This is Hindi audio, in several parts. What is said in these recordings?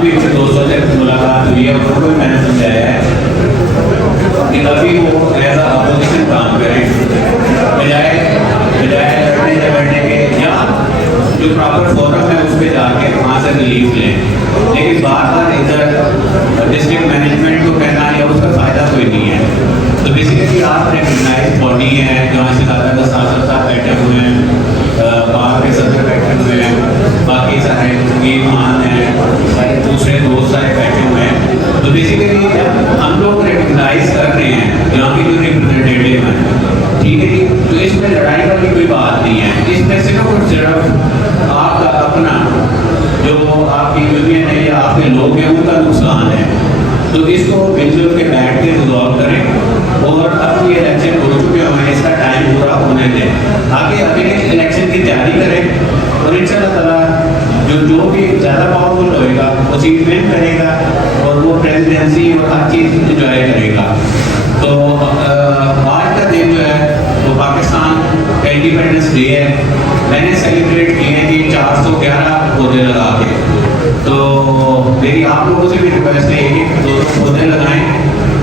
भी अच्छे दोस्तों से मुलाकात हुई है, उनको भी मैंने समझाया है कि अभी वो एज अपोजिशन काम करें, बजाय लड़ने झगड़ने के, या जो प्रॉपर फोरम है उस पर जाके वहाँ से रिलीफ लें। लेकिन बार बार इधर डिस्ट्रिक्ट मैनेजमेंट को कहना या उसका फ़ायदा कोई नहीं है। तो बेसिकली आप रिकग्नाइज बॉडी है जहाँ से ज़्यादा का साथ बैठे हुए हैं, बाहर के सदर बैठे हुए हैं, बाकी सारे ईमान हैं, सारे दूसरे दोस्त सारे बैठे हुए हैं। तो बेसिकली हम लोग रिकग्नाइज कर रहे हैं यहाँ की जो रिप्रेजेंटेटिव हैं, ठीक है जी। तो इसमें लड़ाई वाली कोई बात नहीं है, इसमें सिर्फ आपका अपना जो आपकी यूनियन है या आपके लोग हैं उनका नुकसान है। तो इसको मिलजुल के बैठ के रिजॉल्व करें और अब ये इलेक्शन हो चुके हैं, इसका टाइम पूरा होने दें, आगे अगले इलेक्शन की तैयारी करें और इंशाअल्लाह ताला जो भी ज़्यादा पावरफुल होएगा वो सीट विन करेगा और वो प्रेसिडेंसी और हर चीज़ इंजॉय करेगा। तो आज का दिन जो है वो पाकिस्तान का इंडिपेंडेंस डे है, मैंने सेलिब्रेट किए हैं कि 411 पौधे लगा के। तो मेरी आप लोगों से भी रिक्वेस्ट है कि 200 पौधे लगाएं,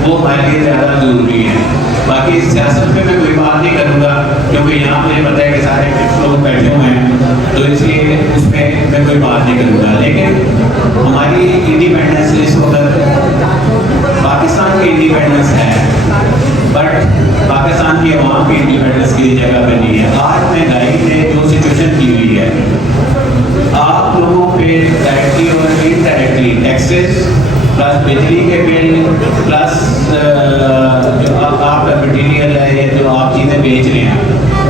वो हमारे लिए ज़्यादा ज़रूरी है। बाकी सियासत पे मैं कोई बात नहीं करूँगा क्योंकि यहाँ मुझे पता है कि सारे लोग बैठे हुए हैं, तो इसलिए उसमें मैं कोई बात नहीं करूँगा। लेकिन हमारी इंडिपेंडेंस इस वक्त पाकिस्तान की इंडिपेंडेंस है, बट पाकिस्तान की अवाम की इंडिपेंडेंस की जगह पे नहीं है। आज महंगाई ने जो सिचुएशन की हुई है, आप लोगों पे डायरेक्टली और इनडायरेक्टली टैक्सेस प्लस बिजली के बिल प्लस जो आपका मटीरियल है या जो आप चीज़ें बेच रहे हैं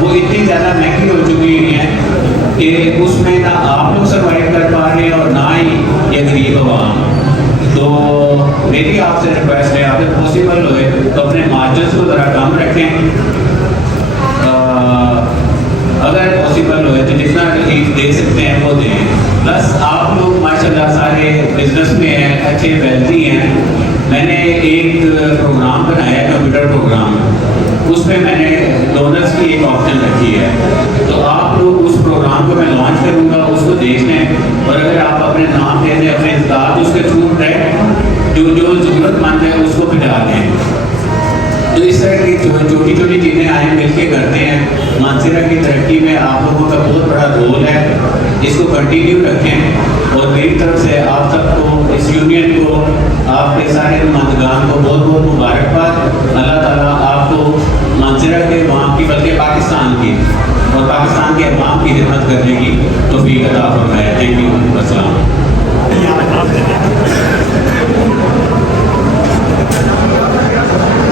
वो इतनी ज़्यादा महंगी हो चुकी हैं कि उसमें ना आप लोग सर्वाइव कर पा रहे हैं और ना ही ये गरीब अवाम। तो मेरी आपसे रिक्वेस्ट है, अगर पॉसिबल हो तो अपने मार्जिन को ज़रा कम रखें, अगर पॉसिबल हो तो जितना रिलीफ दे सकते हैं वो दें। प्लस आप लोग माशाल्लाह सारे बिजनेस में हैं, अच्छे वेल्थी हैं। मैंने एक प्रोग्राम बनाया, कंप्यूटर प्रोग्राम, उसमें मैंने डोनर्स की एक ऑप्शन रखी है। तो आप लोग उस प्रोग्राम को मैं लॉन्च करूँगा, उसको देख लें और अगर आप अपने नाम दे दें, अपने इस्ताद उसके थ्रू रहे जो ज़रूरतमंद है उसको भिजा दें। तो इस तरह की छोटी छोटी चीज़ें आए मिल के करते हैं। मानसरा की तरक्की में आप लोगों का बहुत बड़ा रोल है, इसको कंटिन्यू रखें। और मेरी तरफ से आप सबको, इस यूनियन को, आपके सारे नुमाइंदगान को बहुत बहुत मुबारकबाद। अल्लाह ताला आपको मानसरा के वहाँ की बल्कि पाकिस्तान की और पाकिस्तान के अवाम की खिदमत करने की तौफीक अता फरमाए। थैंक यू, अस्सलाम।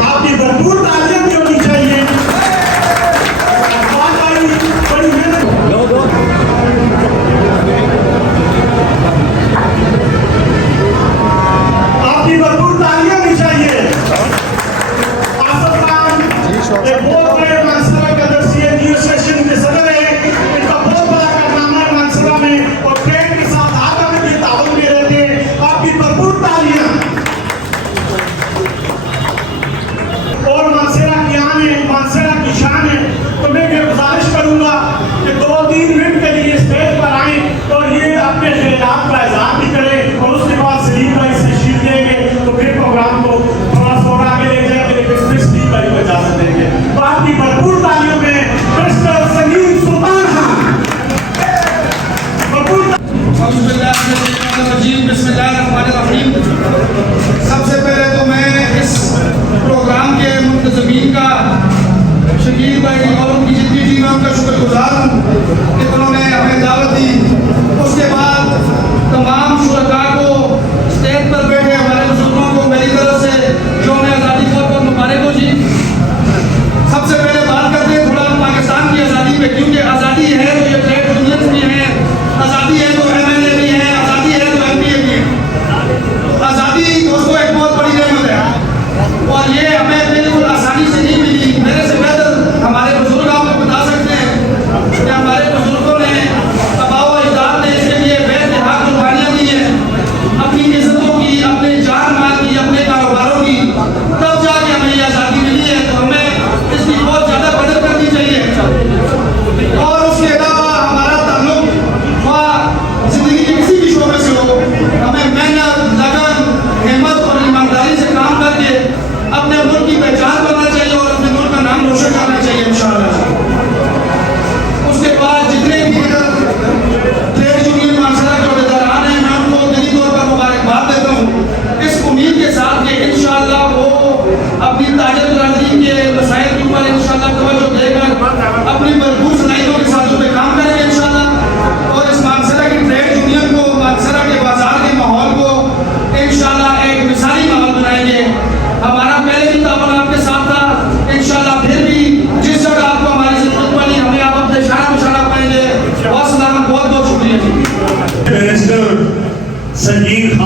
आपकी भरपूर तालियां भी होनी चाहिए। बड़ी मेहनत, आपकी भरपूर तालियां भी चाहिए। आसफ खान एक बहुत बड़े मानसरा का एडमिनिस्ट्रेशन के सदर है, इनका बहुत बड़ा कारनामा है मानसरा में और ट्रेन के साथ आकर में ये ताउन दे रहे थे। आपकी भरपूर तालियां। और मानसरा की आन है, मानसरा की शान है। तो मैं ये गुजारिश करूंगा कि 2-3 मिनट के लिए स्टेज पर आए और ये अपने ख्यालात का इजहार भी करें और उसके बाद सलीम भाई से शीट देंगे तो फिर प्रोग्राम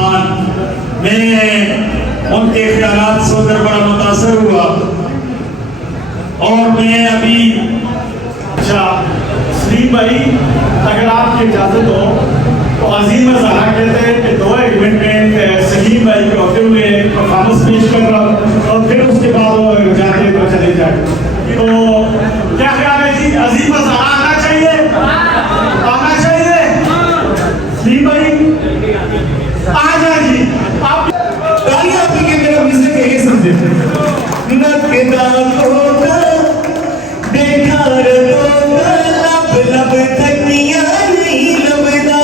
खान, मैं उनके ख्यालात सुनकर बड़ा मुतासर हुआ और मैं अभी अच्छा सलीम भाई अगर आपकी इजाज़त हो तो अजीम ज़ारा कहते हैं कि 2 इवेंट में सलीम भाई के होते हुए परफॉर्मेंस पेश कर रहा हूँ और फिर उसके बाद वो जाते तो चले जाए। तो क्या ख्याल है जी, अजीम ज़ारा आना चाहिए, आना चाहिए सलीम भाई, आ जाए जी। आप तालियां आपकी के मेरा म्यूजिक है, ये समझे नकदा होगा देखा रहोगा लब लब तकिया नहीं लबदा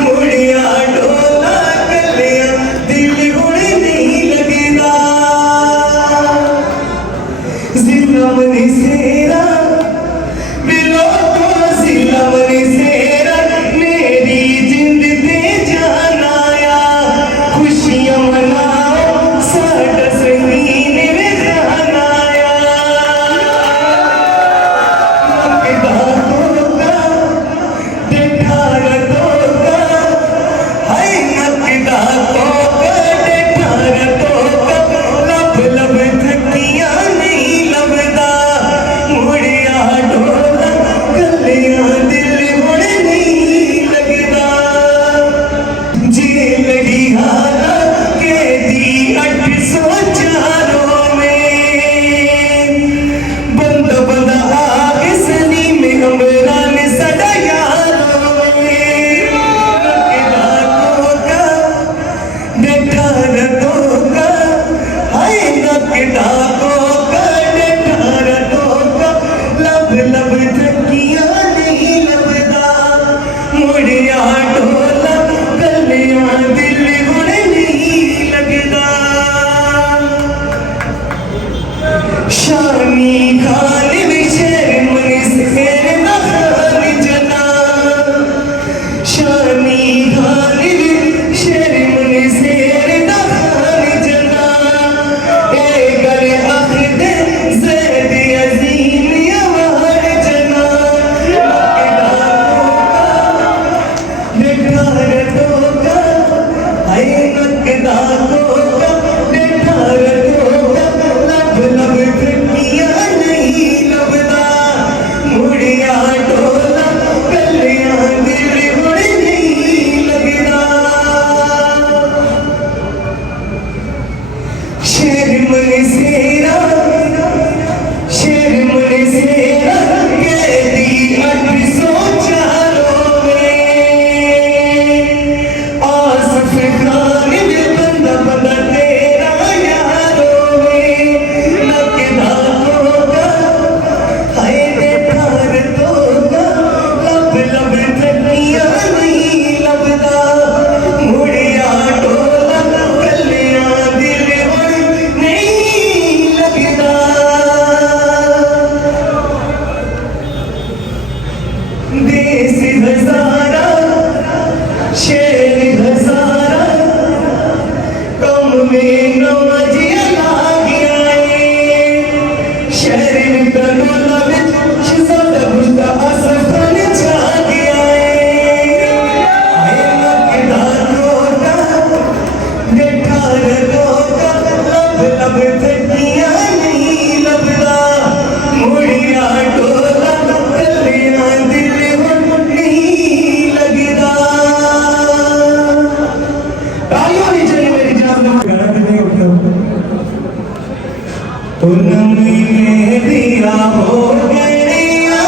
मुड़िया डोला कलिया दिल हुणे नहीं लगदा जिला मनी सेरा बिलो को जिला मनी सेरा मेरी जिंद दे जान आया खुशियां मनाओ साडा संगीन वे जान आया नकदा होगा देखा रहोगा हाय नकदा होगा देखा रहोगा लब लब थकियां नहीं लबदा मुड़िया डोला गलियां दिल हुणे नहीं लगदा जेलड़ी हारा के दी 804 में बंदा बंदा आगे सनी में अमरान सदा यारों में नकदा होगा देखा रहोगा हाय नकदा होगा देखा रहोगा लब लब थकियां नहीं लबदा मुड़िया डोला गलियां दिल हुणे नहीं लगदा शानी खान विशेर मनी सेर नखान जना शानी खान विशेर मनी सेर नखान जना ए गर अहद ज़ैद अज़ीम यवार जना नकदा रहोगा हाय नकदा होगा देखा रहोगा लब लब थकियां नहीं लबदा मुड़िया डोला गलियां दिल हुणे नहीं लगदा शेर मनी सेरा कैदी 804 में आसिफ खान भी बंदा बंदा तेरा यारों में नकदा होगा हाय देखा रहोगा लब लब थकियां नहीं लबदा मुड़िया डोला गलियां दिल हुणे नहीं लगदा देश हजारा शेर हजारा कम में नवाजिया लागिया शहर दरोला विच शहजादा बुझदा असफल छा गया हाय नकदा होगा देखा रहोगा लब लब थकियां नहीं लबदा मुड़िया डोला गलियां दिल हुणे नहीं लगदा। तालियां होनी चाहिए मेरी जान में गाना करने को तुमने दिया हो गया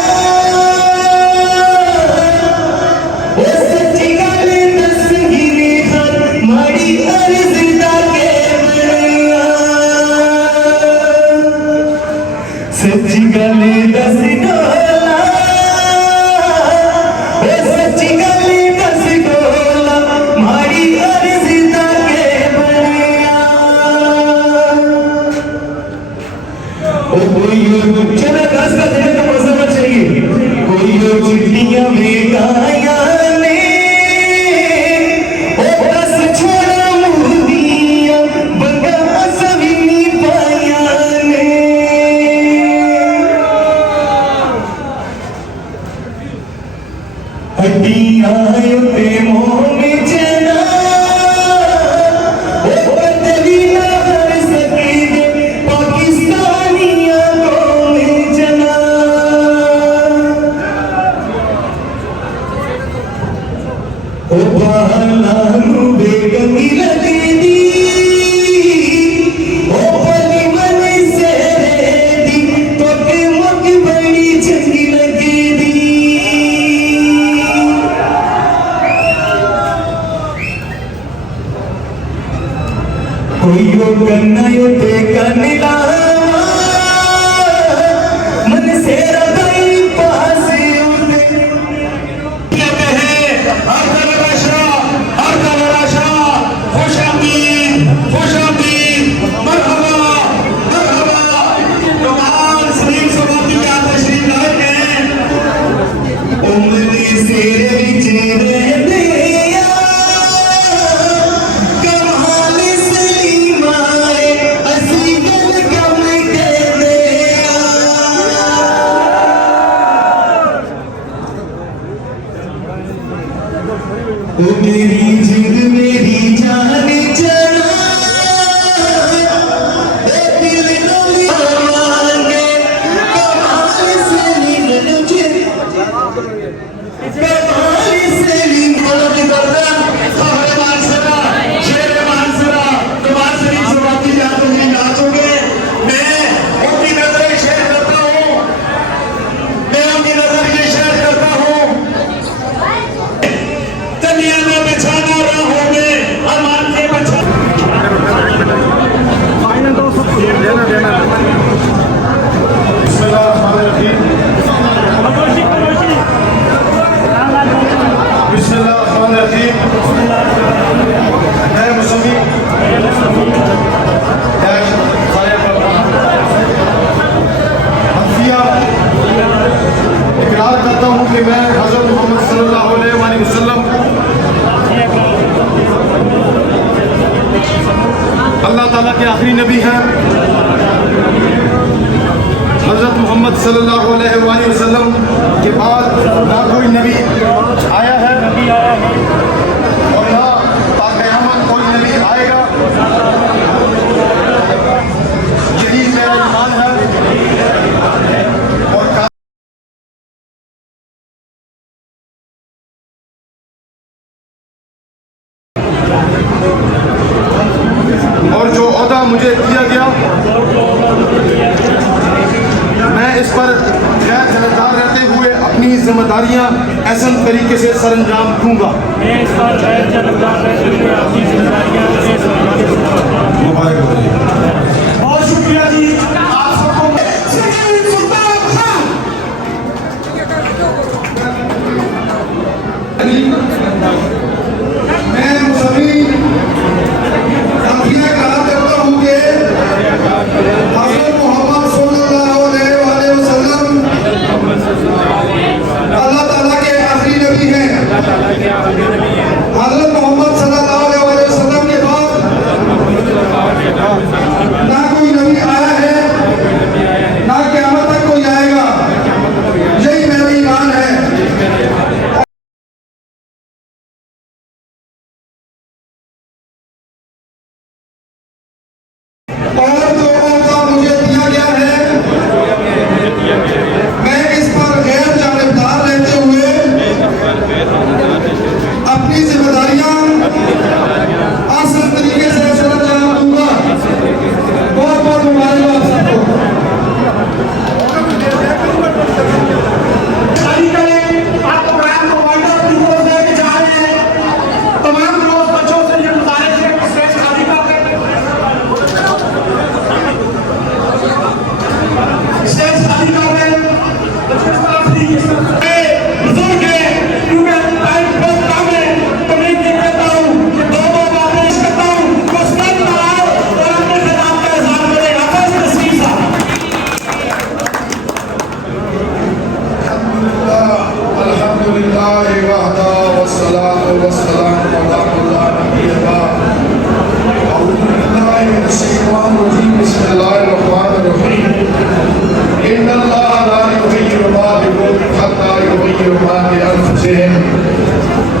ओ सच्ची गल दस गिरे हर माड़ी अर्ज दा के बनिया सच्ची गल दस डोला ओ सच्ची गल दस डोला माड़ी अर्ज दा के बनिया ओ कोई यो गन्ना यो देखा नीलावा मन से रबाई पास उठे कहते हैं हर तलराशा खुश आमीद मरहबा मरहबा। कमाल सलीम सवाती क्या तशरीफ लाए हैं। उम्र से विच रहते कमाल सलीमाए असली गल कम कहते ओ मेरी जिंद मेरी जान चढ़ा दिल न मांगे कमाल सलीम मुझे कमाल सलीम की गर्दन खबर मानसरा शेर मानसरा कमाल सलीम सवाती क्या तुम नाचोगे। मैं उनकी नजर शेयर करता हूँ, मैं उनकी नजर ये शेयर करता हूँ। दुनिया में बिछाना राहों में अरमान के बचा बिस्मिल्लाहिर्रहमानिर्रहीम। मैं मुसम्मी इकरार करता हूँ कि मैं हज़रत मोहम्मद सल्लल्लाहु अलैहि वसल्लम अल्लाह ताला के आखिरी नबी हैं। हज़रत मोहम्मद सल्लल्लाहु अलैहि वसल्लम के बाद ना कोई नबी आया है और ना क़यामत कोई नबी आएगा। यही मेरा ईमान है। और जो ओहदा मुझे दिया गया मैं इस पर गैर जिम्मेदार रहते हुए अपनी जिम्मेदारियां ऐसन तरीके से सरअंजाम दूंगा। बहुत शुक्रिया जी आप सबको। मैं मुसल्ली अखियां कहा करता हूँ कि हज़रत मोहम्मद सल्लल्लाहु अलैहि वसल्लम अल्लाह ताला के आखिरी नबी हैं। हज़रत मोहम्मद सल्लल्लाहु अलैहि वसल्लम के बाद ना कोई नबी आया है ना क़यामत तक कोई आएगा। यही मेरा ईमान है। और जो ओहदा मुझे दिया गया है मैं इस पर गैर जानिबदार रहते हुए अपनी जिम्मेदारियां आसान तरीके से सरअंजाम दूंगा। बहुत बहुत मुबारक सबको। शादी करें आप प्रोग्राम को वाइड अप रिपोर्ट देके जा रहे हैं। तमाम लोग बच्चों से ये गुजारिश है कि स्टेज खाली कर दें। स्टेज खाली कर दें। बच्चों इस तरफ से इस तरफ से बुजुर्ग है क्योंकि टाइम बहुत कम है तो मैं ये कहता हूँ कि दो बातें करता हूँ तो स्टेज पर आओ और अपने खिताब का इज़हार करें। हाफ़िज़ तस्लीम साहब। अल्हम्दुलिल्लाह वहदा वस्सलातु वस्सलामु अला ला नबिय्य बाद। अऊज़ु बिल्लाहि मिनश शैतानिर रजीम। बिस्मिल्लाहिर रहमानिर रहीम। इन्नल्लाहा ला युग़य्यिरु मा बिक़ौमिन हत्ता युग़य्यिरु मा बि अनफुसिहिम।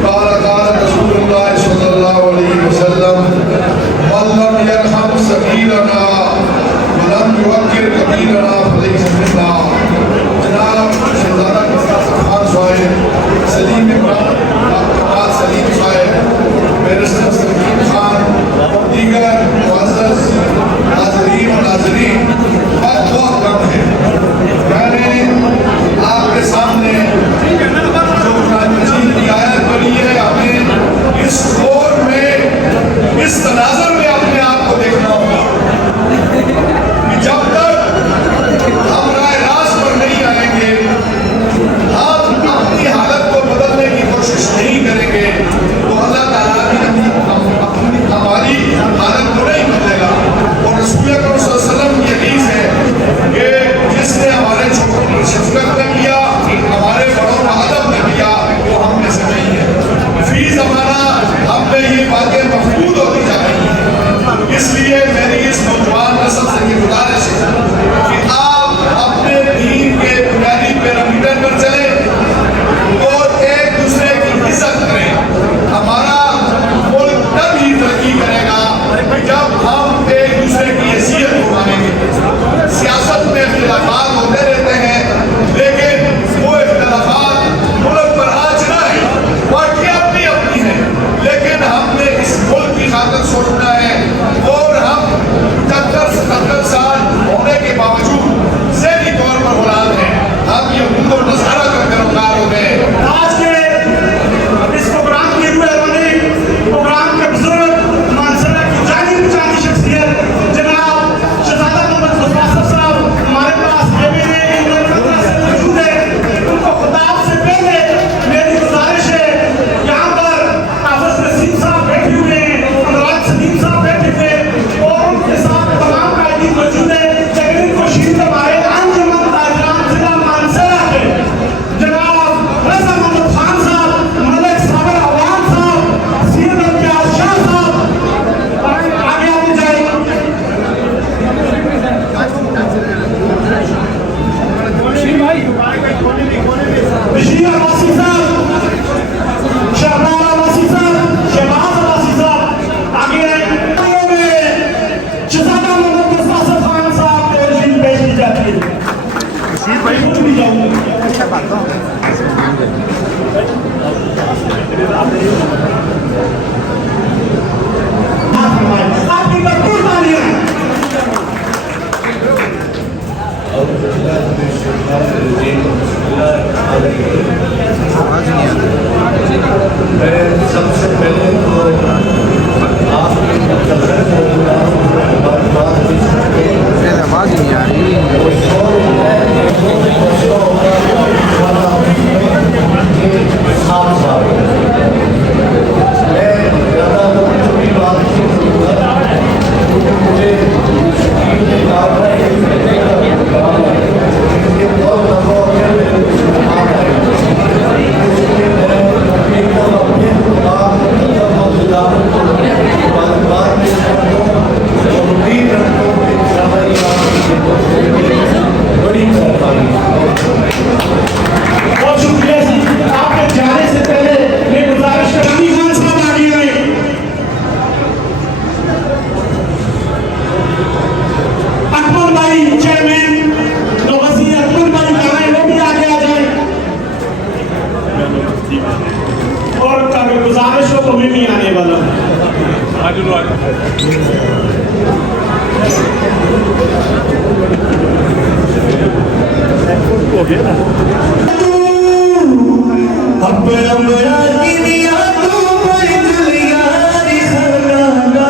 क़ाला रसूलुल्लाह सल्लल्लाहु अलैहि वसल्लम मन लम यरहम सगीरना व लम युवक्किर कबीरना फलैसा मिन्ना। जनाब शहजादा खान साहिब सलीम इमरान कमाल सलीम साहिब बैरिस्टर सलीम खान दीगर मुअज़्ज़ज़ नाज़रीन और नाज़रीन वक्त बहुत कम है। मैंने आपके सामने जो कुरान मजीद की आयत पढ़ी है हमें इस दौर में इस तनाज़ुर में अपने आप को देखना अपना बड़ा गिरिया तू पर जुलिया रे खाना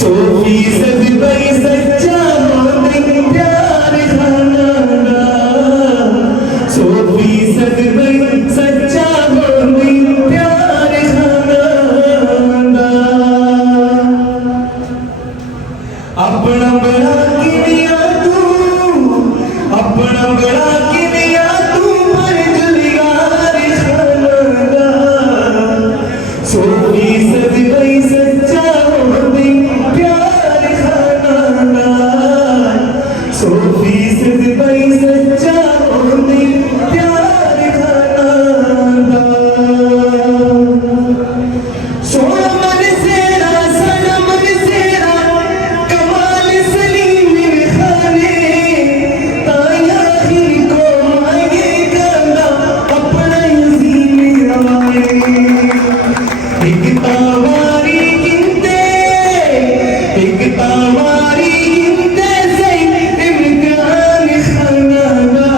सोफी सद बई सच्चा मोदी प्यार खाना सोफी सद बई सच्चा मोदी प्यार खाना अपना बड़ा गिरिया तू अपना बड़ा गिरिया तू पर जुलिया रे खाना सोफी सद बई सच्चा मोदी प्यार खाना सोफी सद बई सच्चा मोदी प्यार खाना सोना मन सेरा सना मन सेरा कमाल सलीम खाने ताया ही को मांगे करना अपना यजीम आए एक तावारी गिनते सही इम्तिहान खाना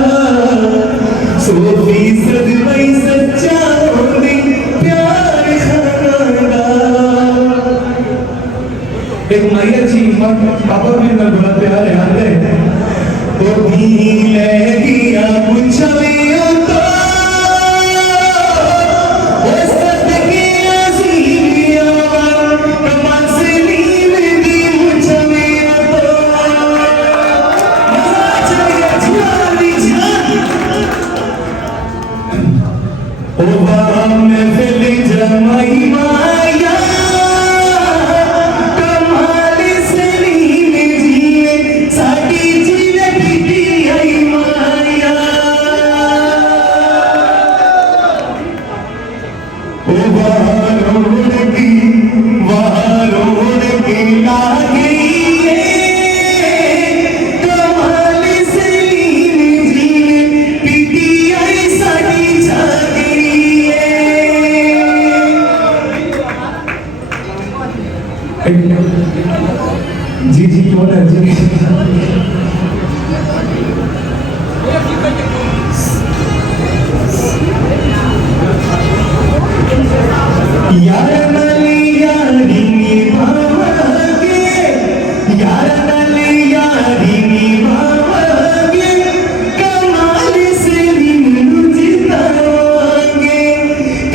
सोफी सद बई सच्चा मोदी प्यार खाना एक मैया जी पापा भी मैं बड़ा प्यार आते तो भी ले गया मुझे तो वो सदके अज़ीमिया कमाल सलीम दी मुझे तो चलिए जानी ओ बाबा में फिर जमाई माया कमाल सलीम जी साडी जीने बीती आई माया ओ बाहर रोड की लागी कमाल सलीम जी बीती आई साडी जागी जी जी कौन है जी यार नली यारी निभावांगे यार नली यारी निभावांगे कमाल सलीम जितावांगे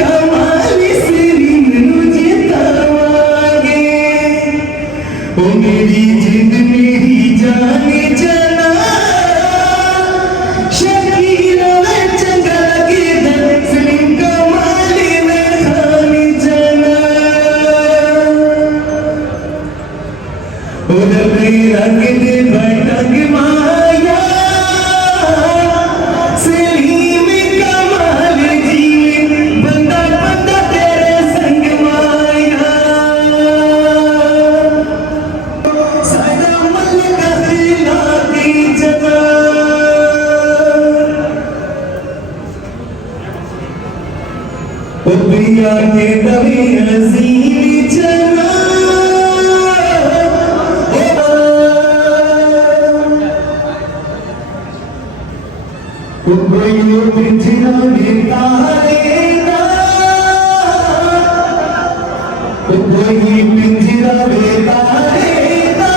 कमाल सलीम जितावांगे ओ मेरी जिद मेरी जाने चला शकीला चंगा लगे सलीम कमाल में खाने चला उधर रंग दे भटक माया सलीम कमाल जी बंदा बंदा तेरे संग माया सादा मल का खिलाती जगा ओ पिया के दबी अज़ीम चला ओ कोई पिंजरा में तारेगा ओ कोई पिंजरा में तारेगा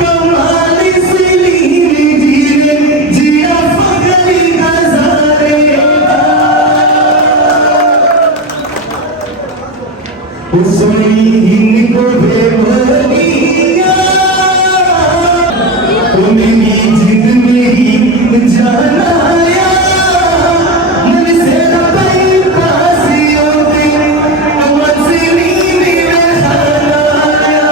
कमाल सलीम जी जिया फगली नजारे उसमें इनको बेवलिया ओ मेरी जिद मेरी जाना आया मन से रबाई पासियों पे मजनी में खाना आया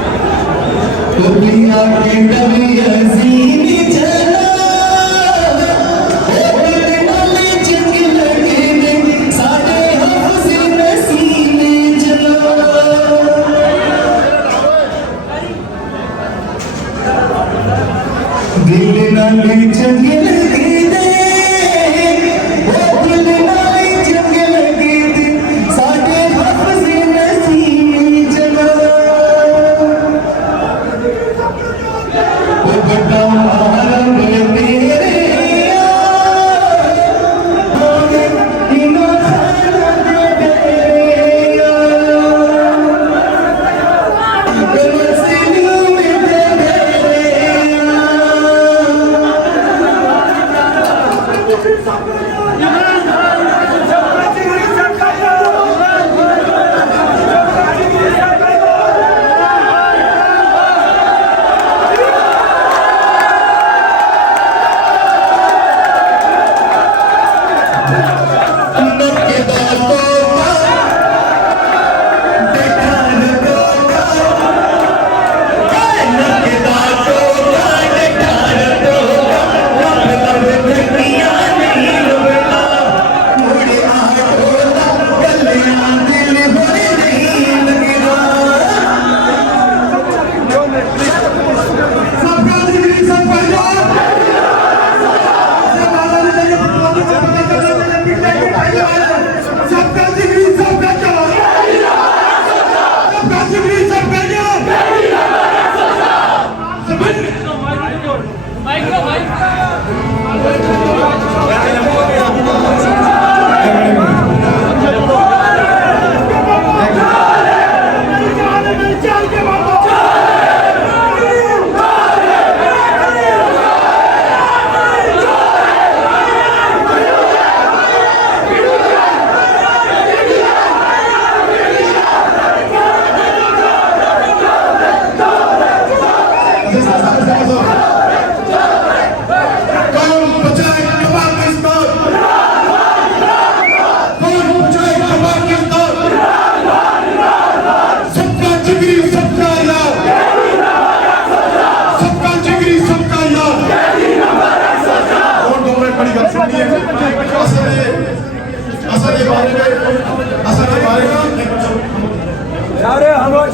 तो पिया के कभी अज़ीम चला दिल नाल चंगे लगे दे दिल नाल चंगे लगे दे साडे हफ्ज़े नसीब जना बड़ा आलम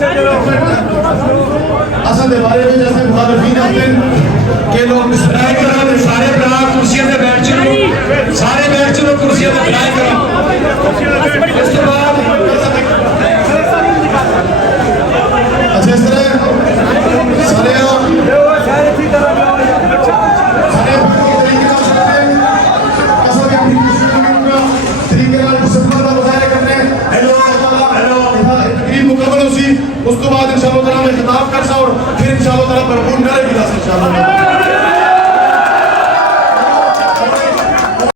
तेरे असल के बारे में जैसे मुखालफीन अपने के लोग डिस्ट्रैक्ट करा सारे भरा कुर्सियों पे बैठ चलो सारे बैठ चलो कुर्सियों पे बैठ करो इसके बाद अच्छा इस तरह सारे तरीके मुकम्मल उसी उस तो बाद इंशाअल्लाह